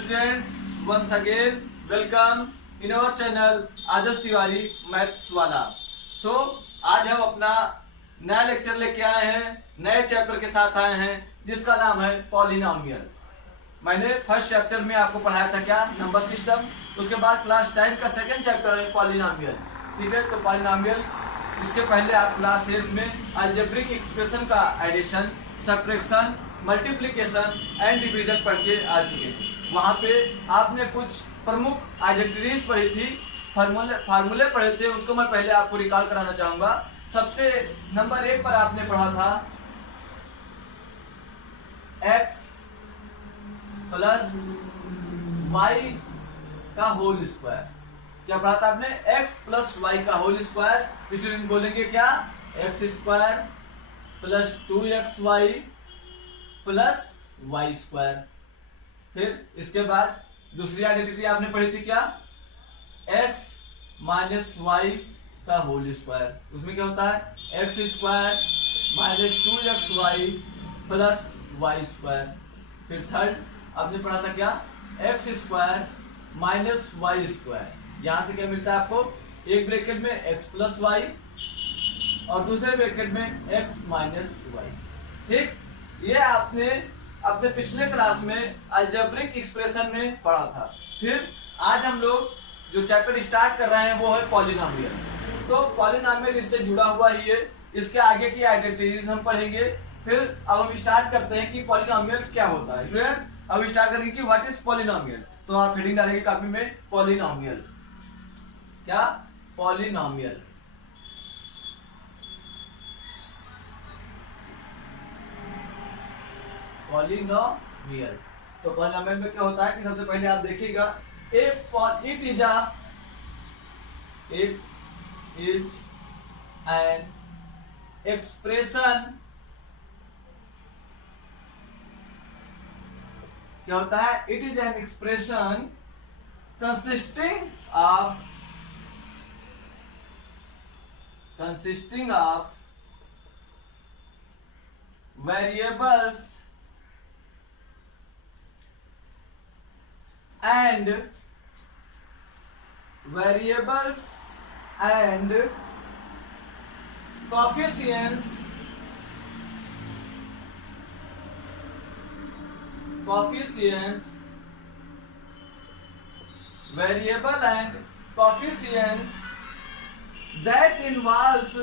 Students, once again welcome in our channel Adarsh Tiwari maths वाला। आज हम अपना नया लेक्चर लेके आए हैं, नए चैप्टर के साथ आए हैं जिसका नाम है पॉलिनोमियल। मैंने फर्स्ट चैप्टर में आपको पढ़ाया था क्या, नंबर सिस्टम। उसके बाद क्लास 10 का सेकंड चैप्टर है पॉलिनोमियल। ठीक है, तो पॉलिनोमियल इसके पहले आप क्लास 8 में अलजेब्रिक एक्सप्रेशन का addition, subtraction, multiplication and division पढ़ के आ चुके हैं। वहाँ पे आपने कुछ प्रमुख आइडेंटिटीज पढ़ी थी, फार्मूले पढ़े थे, उसको मैं पहले आपको रिकॉल कराना चाहूंगा। सबसे नंबर 1 पर आपने पढ़ा था x प्लस वाई का होल स्क्वायर। क्या पढ़ा था आपने? x प्लस वाई का होल स्क्वायर। इसलिए बोलेंगे क्या, X square plus 2xy plus Y square. फिर इसके बाद दूसरी आइडेंटिटी आपने पढ़ी थी क्या, x माइनस वाई का होल स्क्वायर। उसमें क्या होता है, X square minus 2xy plus Y square. फिर थर्ड आपने पढ़ा था क्या, X square minus Y square. यहां से क्या मिलता है आपको, एक ब्रैकेट में x प्लस वाई और दूसरे ब्रैकेट में x माइनस वाई। ठीक, ये आपने अपने पिछले क्लास में अलजेब्रिक एक्सप्रेशन में पढ़ा था। फिर आज हम लोग जो चैप्टर स्टार्ट कर रहे हैं वो है पॉलिनोमियल। तो पॉलिनोमियल इससे जुड़ा हुआ ही है, इसके आगे की आइडेंटिटीज हम पढ़ेंगे। फिर अब हम स्टार्ट करते हैं कि पॉलिनोमियल क्या होता है। स्टूडेंट्स, अब स्टार्ट करेंगे कि व्हाट इज पॉलिनोमियल। तो आप हेडिंग डालेंगे कॉपी में, पॉलिनोमियल। क्या, पॉलिनोमियल। पॉलिनोमियल। तो पॉलिनोमियल में क्या होता है कि सबसे पहले आप देखिएगा, इट इज एन एक्सप्रेशन। क्या होता है, it is an expression consisting of variables and coefficients variable and coefficients that involves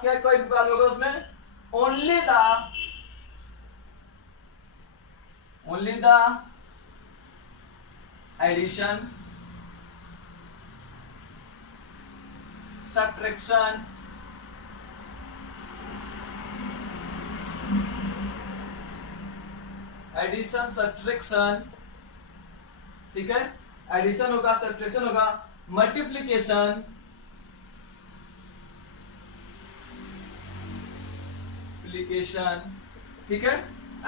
क्या, कोई इन्वॉल्व होगा उसमें, only the addition, subtraction, addition, subtraction. ठीक है, एडिशन होगा, सब्ट्रैक्शन होगा, मल्टीप्लिकेशन, ठीक है,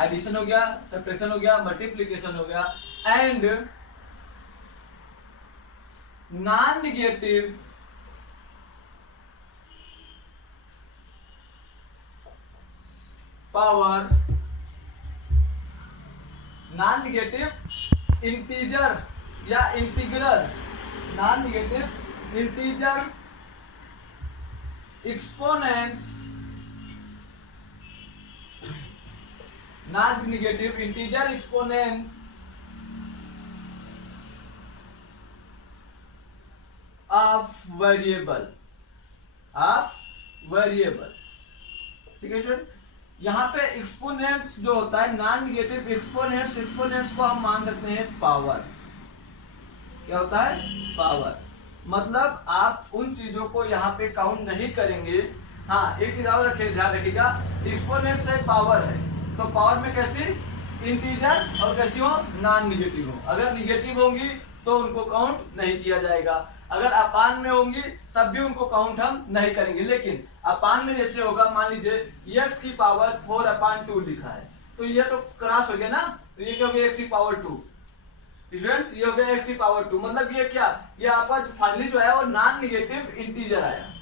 एडिशन हो गया, सब्ट्रैक्शन हो गया, मल्टीप्लिकेशन हो गया, and non negative power, non negative integer या integral, non negative integer exponents, non negative integer exponent of variable, ठीक है स्टूडेंट। यहाँ पे एक्सपोनेंट्स जो होता है, नॉन निगेटिव एक्सपोनेंट्स को हम मान सकते हैं पावर। क्या होता है, पावर। मतलब आप उन चीजों को यहाँ पे काउंट नहीं करेंगे। हाँ, एक चीज और ध्यान रखिएगा, एक्सपोनेंट से पावर है तो पावर में कैसी, इंटीजर, और कैसी हो, नॉन निगेटिव हो। अगर निगेटिव होंगी तो उनको काउंट नहीं किया जाएगा, अगर अपान में होंगी तब भी उनको काउंट हम नहीं करेंगे। लेकिन अपान में जैसे होगा, मान लीजिए x की पावर 4/2 लिखा है, तो ये तो क्रॉस हो गया ना, तो ये क्या हो गया, x की पावर 2। स्टूडेंट्स ये हो गया x की पावर 2, मतलब ये क्या, ये आपका फाइनली जो है वो नॉन निगेटिव इंटीजर आया।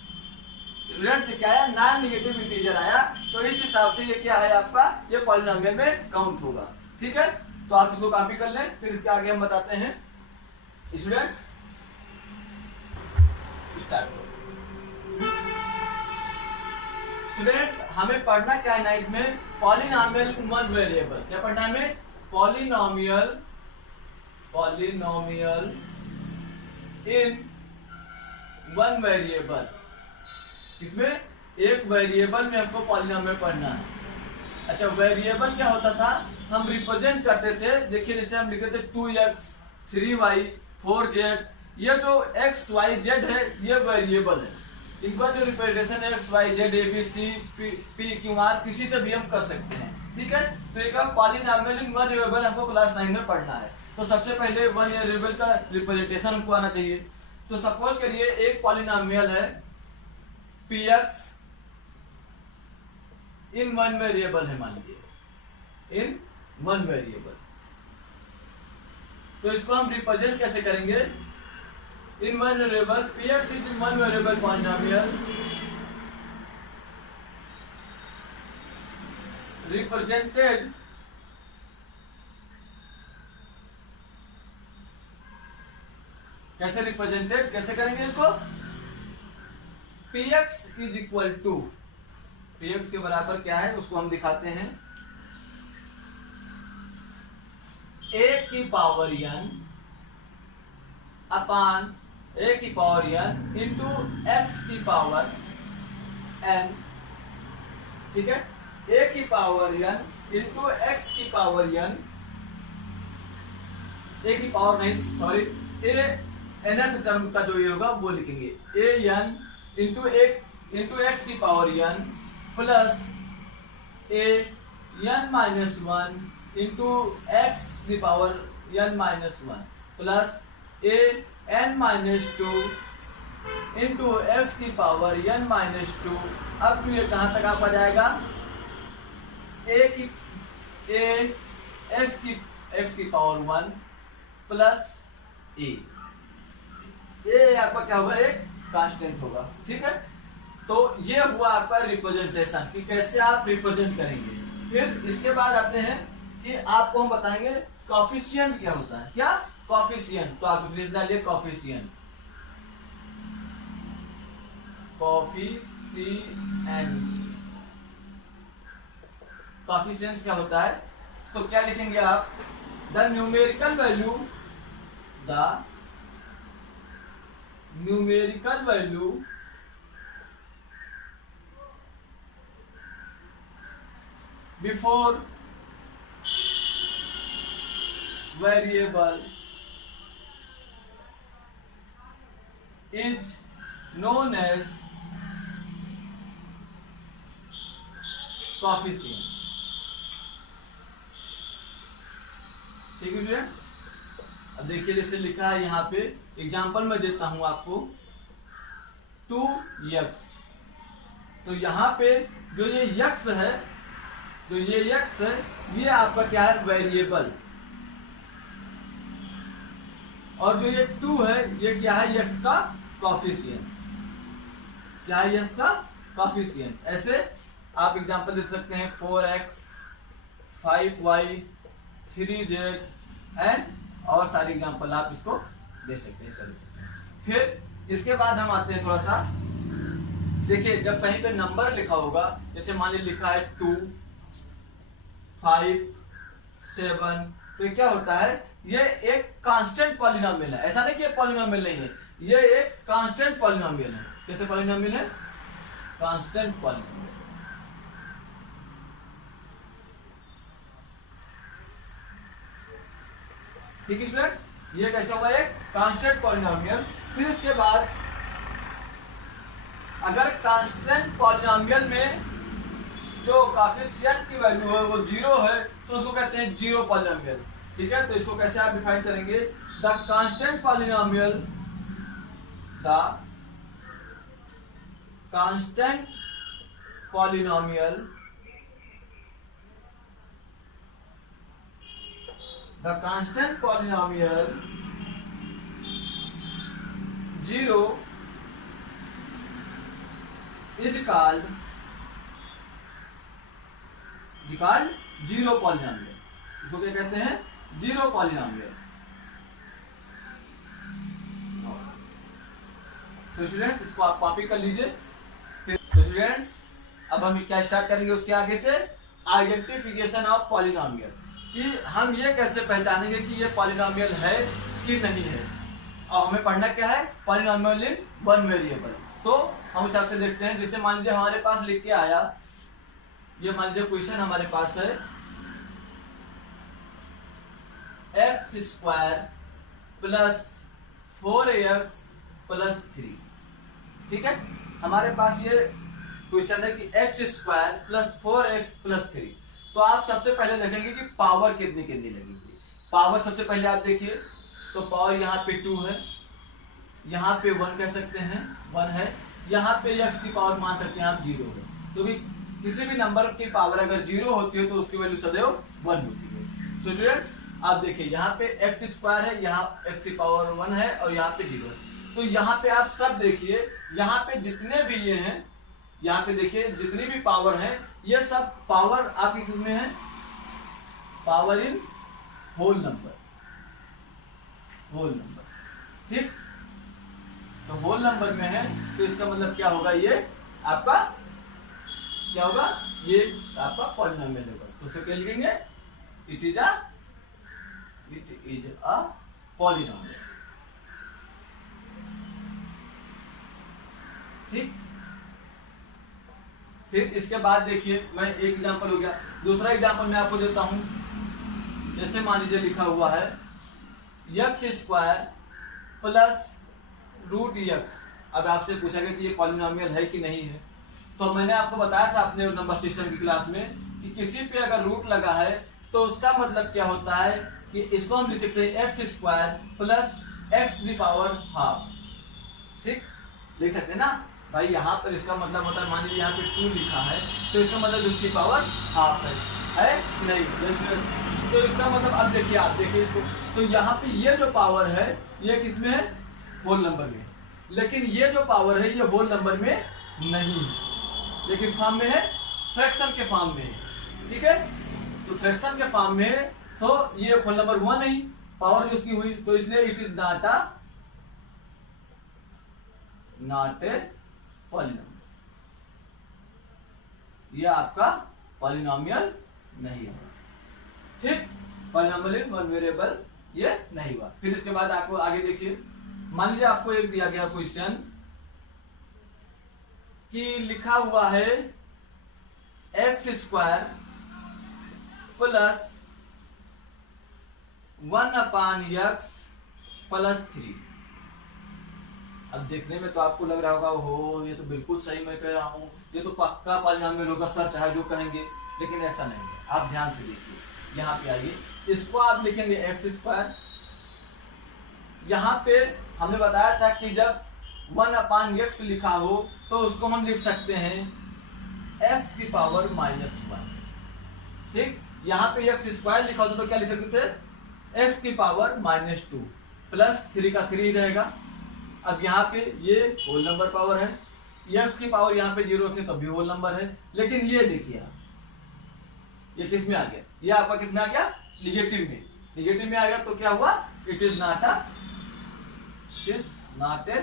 स्टूडेंट्स ये क्या है, नॉन निगेटिव इंटीजर आया, तो इस हिसाब से ये क्या है आपका, ये पॉलिनोमियल में काउंट होगा। ठीक है, तो आप इसको कॉपी कर लें, फिर इसके आगे हम बताते हैं। स्टूडेंट्स स्टार्ट करो। स्टूडेंट्स हमें पढ़ना क्या है नाइन्थ में, पॉलिनोमियल इन वन वेरिएबल। क्या पढ़ना है हमें, पॉलिनोमियल इन वन वेरिएबल। इसमें एक वेरिएबल में हमको पॉलिनोमियल पढ़ना है। अच्छा वेरिएबल क्या होता था, हम रिप्रेजेंट करते थे, देखिए जैसे हम लिखते थे 2x 3y 4z, ये जो x y z है ये वेरिएबल है, इनका जो representation x y z a b c p q r किसी से भी हम कर सकते हैं। ठीक है, तो एक पॉलिनोमियल इन वन वेरिएबल हमको क्लास 9 में पढ़ना है। तो सबसे पहले वन वेरिएबल का रिप्रेजेंटेशन हमको आना चाहिए। तो सपोज करिए एक पॉलिनोमियल है px इन वन वेरिएबल है, मान लीजिए इन वन वेरिएबल, तो इसको हम रिप्रेजेंट कैसे करेंगे, in one variable px is in one variable polynomial represented कैसे, रिप्रेजेंटेड कैसे करेंगे इसको, px is equal to, px के बराबर क्या है उसको हम दिखाते हैं, a की पावर n अपान a की पावर n इंटू x की पावर n। ठीक है, a की पावर n इंटू x की पावर n, a की पावर नहीं सॉरी, a nth टर्म का जो ये होगा वो लिखेंगे a n इंटू x की power n plus a n minus 1 into x की power n minus 1 plus a n minus 2 into x की पावर n माइनस 2। अब ये कहाँ तक आप आ जाएगा, x की पावर 1 प्लस a आपका क्या होगा, एक कांस्टेंट होगा। ठीक है, तो ये हुआ आपका रिप्रेजेंटेशन कि कैसे आप रिप्रेजेंट करेंगे। फिर इसके बाद आते हैं कि आपको हम बताएंगे कोफिशिएंट क्या होता है। क्या कोफिशिएंट, तो आप लिख डालिए कोफिशिएंट, कोफिशिएंट्स क्या होता है, तो क्या लिखेंगे आप, the numerical value before variable is known as coefficient। ठीक है स्टूडेंट्स, अब देखिए जैसे लिखा है यहाँ पे, एग्जांपल मैं देता हूं आपको, 2x, तो यहाँ पे जो ये x है, जो ये x है ये आपका क्या है, वेरिएबल, और जो ये 2 है ये क्या है, x का कोफिशिएंट, क्या है x का कोफिशिएंट। ऐसे आप एग्जांपल दे सकते हैं 4x 5y 3z एंड और सारे एग्जांपल आप इसको दे सकते हैं। फिर इसके बाद हम आते हैं थोड़ा सा, देखिए जब कहीं पे नंबर लिखा होगा, जैसे मान लीजिए लिखा है 2 5 7, तो ये क्या होता है, ये एक कांस्टेंट पॉलिनोमियल है, ऐसा नहीं कि पॉलिनोमियल नहीं है, ये एक कांस्टेंट पॉलिनोमियल है। कैसे पॉलिनोमियल है, कांस्टेंट पॉलिनोमियल। ठीक है स्टूडेंट्स, ये कैसे हुआ, एक कांस्टेंट पॉलिनोमियल। फिर इसके बाद अगर कांस्टेंट पॉलिनोमियल में जो कोफिशिएंट की वैल्यू है वो 0 है, तो उसको कहते हैं जीरो पॉलिनोमियल। ठीक है, तो इसको कैसे आप डिफाइन करेंगे, the constant polynomial the constant polynomial 0 is called zero polynomial. इसको क्या कहते हैं? Zero polynomial. तो स्टूडेंट्स इसको आप कॉपी कर लीजिए। फिर स्टूडेंट्स अब हम क्या स्टार्ट करेंगे उसके आगे से, आइडेंटिफिकेशन ऑफ पॉलिनोमियल, कि हम ये कैसे पहचानेंगे कि ये पॉलिनोमियल है कि नहीं है। और हमें पढ़ना क्या है? पॉलिनोमियल इन वन वेरिएबल। तो हम हिसाब से देखते हैं। जैसे मान लीजिए हमारे पास लिख के आया, ये मान लीजिए क्वेश्चन हमारे पास है x square plus 4x plus 3। ठीक है, हमारे पास ये क्वेश्चन है कि x square plus 4x plus 3। तो आप सबसे पहले देखेंगे कि पावर कितनी कितनी लगेगी। पावर सबसे पहले आप देखिए, तो पावर यहाँ पे 2 है, यहाँ पे 1 कह सकते हैं, 1 है, यहाँ पे x की पावर मान सकते हैं आप 0 है। तो भी किसी भी नंबर की पावर अगर 0 होती है तो उसकी वैल्यू सदैव 1 होती है। सो स्टूडेंट्स आप देखिए, यहाँ पे x स्क्वायर है, यहाँ x की पावर 1 है और यहाँ पे 0 है। तो यहाँ पे आप सब देखिए, यहाँ पे जितने भी ये हैं, यहाँ पे देखिए जितनी भी पावर है, ये सब पावर आपकी किसमें है? Power in whole number, whole number. ठीक, तो होल नंबर में है, तो इसका मतलब क्या होगा? ये आपका क्या होगा? ये आपका पॉलिनोमियल होगा। तो उसे क्या लिखेंगे? It is a polynomial. ठीक, फिर इसके बाद देखिए, मैं एक एग्जांपल हो गया, दूसरा एग्जांपल मैं आपको देता हूं। जैसे मान लीजिए लिखा हुआ है x square plus root x। अब आपसे पूछा गया कि ये पॉलिनोमियल है कि नहीं है। तो मैंने आपको बताया था अपने नंबर सिस्टम की क्लास में कि किसी पे अगर रूट लगा है तो उसका मतलब क्या होता है कि इसको हम लिख सकते हैं x स्क्वायर प्लस x की पावर हाफ। ठीक, लिख सकते हैं ना भाई। यहाँ पर इसका मतलब होता है, मान लीजिए यहाँ पे 2 लिखा है तो इसका मतलब इसकी पावर हाफ है नहीं? तो इसका मतलब अब देखिए, आप देखिए इसको, तो यहाँ पे ये जो पावर है ये किसमें है? होल नंबर में। लेकिन ये जो पावर है ये होल नंबर में नहीं है, ये किस फॉर्म में है? फ्रैक्शन के फॉर्म में है। ठीक है, तो फ्रैक्शन के फॉर्म में है, तो ये होल नंबर हुआ नहीं, पावर जो उसकी हुई, तो इसलिए it is not a polynomial. ये आपका पॉलिनोमियल नहीं है। ठीक, पॉलिनोमियल इन वन वेरिएबल ये नहीं हुआ। फिर इसके बाद आपको आगे देखिए, मान लीजिए आपको एक दिया गया क्वेश्चन कि लिखा हुआ है x square plus 1/x plus 3। अब देखने में तो आपको लग रहा होगा हो ये तो बिल्कुल सही मैं कह रहा हूं, ये तो पक्का पॉलिनोमियल होगा सर, चाहे जो कहेंगे, लेकिन ऐसा नहीं है। आप ध्यान से देखिए, यहाँ पे आइए, इसको आप लिखेंगे x स्क्वायर। यहाँ पे हमने बताया था कि जब 1/x लिखा हो तो उसको हम लिख सकते हैं x की पावर -1। ठीक, यहाँ पे x स्क्वायर लिखा होता तो क्या लिख सकते थे? x की पावर -2 प्लस 3 का 3 रहेगा। अब यहाँ पे ये होल नंबर पावर है, x की पावर यहाँ पे 0 रखें तब भी होल नंबर है। लेकिन ये देखिए आप, ये किस में आ गया? ये आपका किस में आ गया? निगेटिव में। निगेटिव में आ गया तो क्या हुआ? It is not a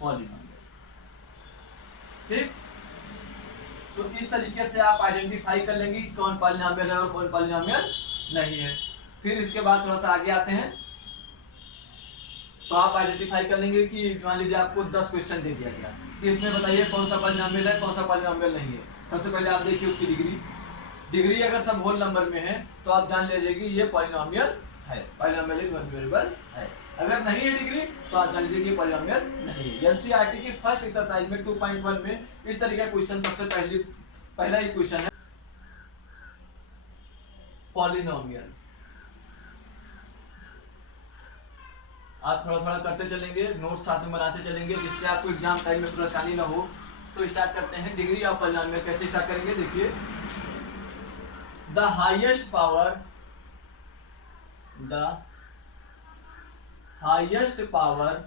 polynomial. ठीक, तो इस तरीके से आप आइडेंटिफाई कर लेंगे कौन पॉलिनोमियल है और कौन पॉलिनोमियल नहीं है। फिर इसके बाद थोड़ा सा आगे आते हैं, तो आप आइडेंटिफाई कर लेंगे कि मान लीजिए आपको 10 क्वेश्चन दे दिया गया कि इसमें बताइए कौन सा पॉलिनोमियल है, कौन सा पॉलिनोमियल नहीं है। सबसे पहले आप देखिए उसकी डिग्री अगर सब होल नंबर में है तो आप जान लीजिए कि ये पॉलिनोमियल है, पॉलिनोमियल इन वन वेरिएबल है। अगर नहीं है डिग्री तो आप जान लीजिए कि पॉलिनोमियल नहीं है। एनसीईआरटी की फर्स्ट एक्सरसाइज में 2.1 में इस तरीके का क्वेश्चन सबसे पहला ही क्वेश्चन है पॉलिनोमियल। आप थोड़ा थोड़ा करते चलेंगे, नोट्स साथ में बनाते चलेंगे, जिससे आपको एग्जाम टाइम में परेशानी ना हो। तो स्टार्ट करते हैं डिग्री ऑफ पॉलिनोमियल। कैसे स्टार्ट करेंगे? देखिए, the highest power the highest power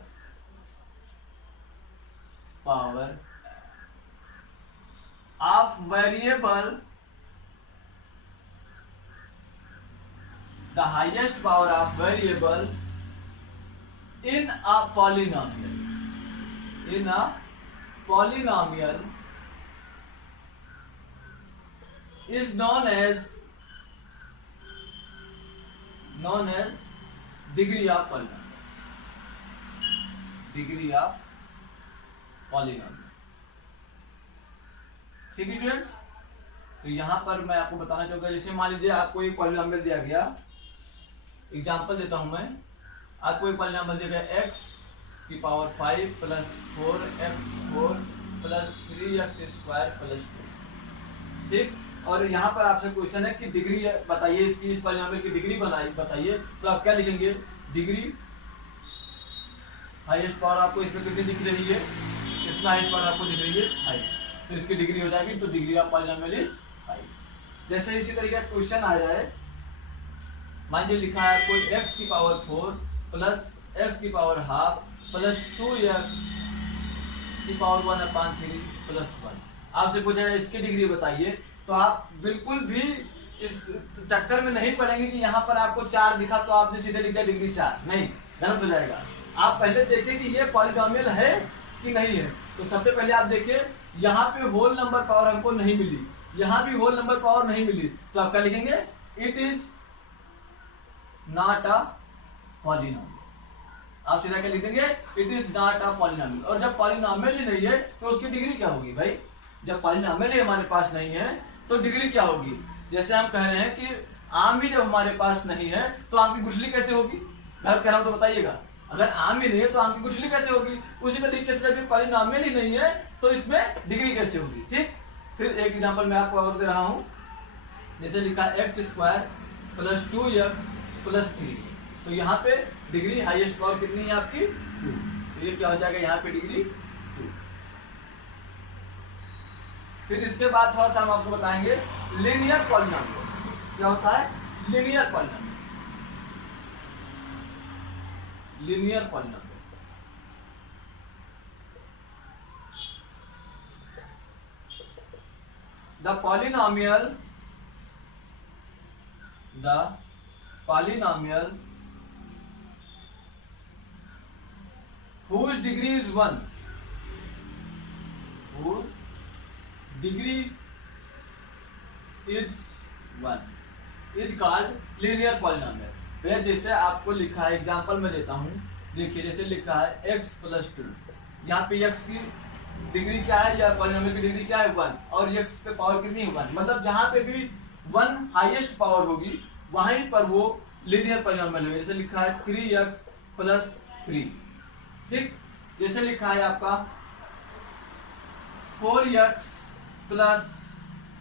of variable, the highest power of variable in a polynomial, in a polynomial is known as degree of polynomial, degree of polynomial। ठीक है students, तो यहां पर मैं आपको बताना चाहूंगा, जैसे मान लीजिए आपको एक पॉलिनोमियल दिया गया, एग्जांपल देता हूं मैं, आपको एक पॉलिनोमियल दिया गया x की power 5 plus 4x4 plus 3x square plus 2, ठीक। और यहाँ पर आपसे क्वेश्चन है कि डिग्री बताइए इसकी, इस पॉलिनोमियल की डिग्री बताइए, तो आप क्या लिखेंगे, डिग्री हाईएस्ट पावर आपको इसमें कितनी दिख रही है, कितना हाईएस्ट पावर आपको दिख रही है 5, तो इसकी डिग्री हो जाएगी, तो डिग्री ऑफ पॉलिनोमियल इज 5। जैसे इसी तरीके का क्वेश्चन आ जाए, मान लीजिए लिखा है कोई x की पावर 4 प्लस x की पावर हाफ प्लस 2x की पावर 1/3 प्लस 1, आपसे पूछा जाए इसकी डिग्री बताइए, तो आप बिल्कुल भी इस चक्कर में नहीं पड़ेंगे कि यहाँ पर आपको 4 दिखा तो आपने सीधे लिख दिया डिग्री 4, नहीं, गलत हो जाएगा। आप पहले देखिए कि ये पॉलिनोमियल है कि नहीं है, तो सबसे पहले आप देखिए यहाँ पे होल नंबर पावर हमको नहीं मिली, यहाँ भी होल नंबर पावर नहीं मिली, तो आप क्या लिखेंगे, it is not a polynomial. आप सीधा क्या लिख देंगे, it is not a polynomial. और जब पॉलिनोमियल ही नहीं है तो उसकी डिग्री क्या होगी भाई, जब पॉलिनोमियल ही हमारे पास नहीं है तो डिग्री क्या होगी। जैसे हम कह रहे हैं कि आम भी जब हमारे पास नहीं है तो आम की गुठली कैसे होगी, गलत कह रहा हूं तो बताइएगा, अगर आम ही नहीं है तो आम की गुठली कैसे होगी। उसी तरीके से जब पॉलिनोमियल ही नहीं है तो इसमें डिग्री कैसे होगी, ठीक। फिर एक एग्जांपल मैं आपको और दे रहा हूं, जैसे लिखा x² प्लस 2x प्लस 3, तो यहाँ पे डिग्री हाईएस्ट पावर कितनी है आपकी 2, तो ये क्या हो जाएगा यहाँ पे डिग्री 2। फिर इसके बाद थोड़ा सा हम आपको बताएंगे लीनियर पॉलिनोमियल क्या होता है, linear polynomial, linear polynomial. The polynomial whose degree is 1, whose degree is 1 is called linear polynomial। भैया जैसे आपको लिखा है, एग्जांपल मैं देता हूं, देखिए जैसे लिखा है x प्लस 2, यहाँ पे x की डिग्री क्या है, या पॉलिनोमियल की डिग्री क्या है 1, और x पे पावर कितनी है 1, मतलब जहां पे भी 1 हाईएस्ट पावर होगी वहीं पर वो लीनियर पॉलिनोमियल होगा। जैसे लिखा है 3x प्लस 3, ठीक। जैसे लिखा है आपका 4x प्लस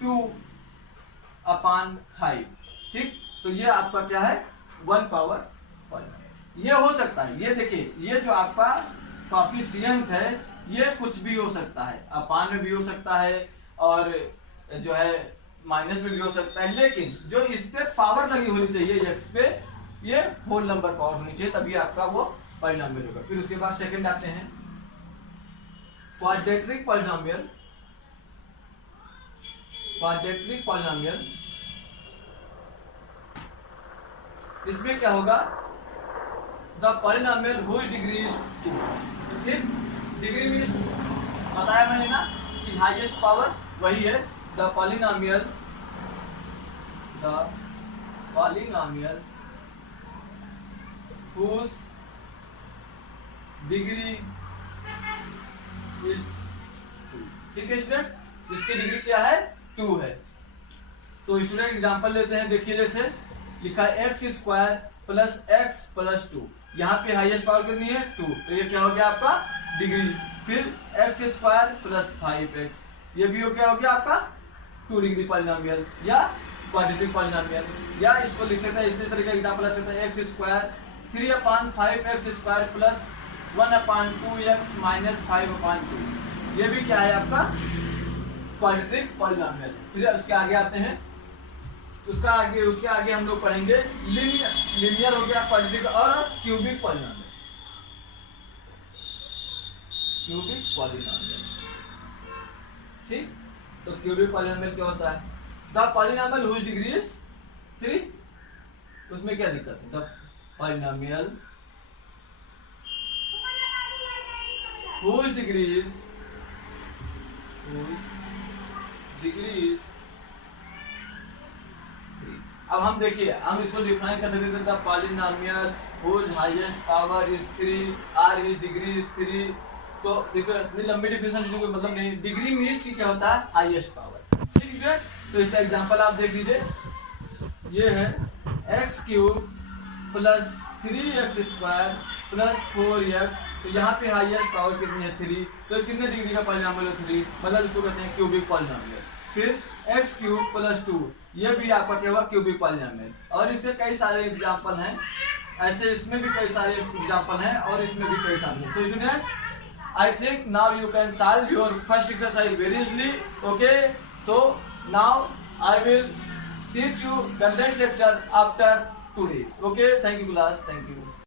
2/5, ठीक। तो ये आपका क्या है 1 पावर पॉलिनोमियल। ये हो सकता है, ये देखिए ये जो आपका कोएफिशिएंट है ये कुछ भी हो सकता है, अपान में भी हो सकता है और जो है माइनस में भी हो सकता है, लेकिन जो इस पे पावर लगी होनी चाहिए x पे, ये होल नंबर पावर होनी चाहिए, तभी आपका वो पॉलिनोमियल होगा। फिर उसके बाद सेकंड आते हैं क्वाड्रेटिक पॉलिनोमियल। क्वाड्रेटिक पॉलिनोमियल, इसमें क्या होगा, the polynomial whose degree is 2, ठीक। डिग्री मींस बताया मैंने ना कि हाईएस्ट पावर वही है, the polynomial whose degree is 2, ठीक है स्टूडेंट्स, इसकी डिग्री क्या है 2 है। तो स्टूडेंट एग्जांपल लेते हैं, देखिए जैसे लिखा है x² प्लस x प्लस 2, यहाँ पे हाईएस्ट पावर कितनी है 2, तो ये क्या हो गया आपका डिग्री। फिर x² प्लस 5x, ये भी हो गया आपका 2 डिग्री पॉलिनोमियल या क्वाड्रेटिक पॉलिनोमियल। या इसको लिख सकते हैं इसी तरीके एग्जांपल लिख सकते हैं x² 3/5x² plus 1/2x minus 5/2, ये भी क्या है आपका क्वाड्रेटिक पॉलिनोमियल। फिर उसके आगे आते हैं उसके आगे हम लोग पढ़ेंगे लीनियर हो गया क्वाड्रेटिक और क्यूबिक पॉलिनॉमियल। क्यूबिक पॉलिनॉमियल, ठीक। तो क्यूबिक पॉलिनॉमियल क्या होता है? The polynomial whose degree is 3, उसमें क्या दिक्कत है? The polynomial whose degree is 3। अब हम देखिए, हम इसको डिफाइन कर सकते थे, the polynomial whose highest power is 3 और हिज डिग्री इज 3। तो देखो इतनी लंबी डिफिनेशन इसमें कोई मतलब नहीं। डिग्री मीन्स क्या होता है? हाईएस्ट पावर, ठीक है। तो इसका एग्जांपल आप देख लीजिए, ये है x cube plus 3x² plus 4x। तो यहाँ पे हाईएस्ट पावर कितनी है? 3। तो कितने डिग्री का पॉलिनॉमियल है? 3, मतलब इसको कहते हैं क्यूबिक पॉलिनॉमियल। फिर एक्स क्यूब प्लस 2, ये भी आपका क्या हुआ? Cubic polynomial. और इससे कई सारे एग्जांपल हैं, ऐसे इसमें भी कई सारे एग्जांपल हैं और इसमें भी कई सारे हैं। So students, I think now you can solve your first exercise very easily. Okay, so now I will teach you the next lecture after 2 days. Okay, thank you class, thank you.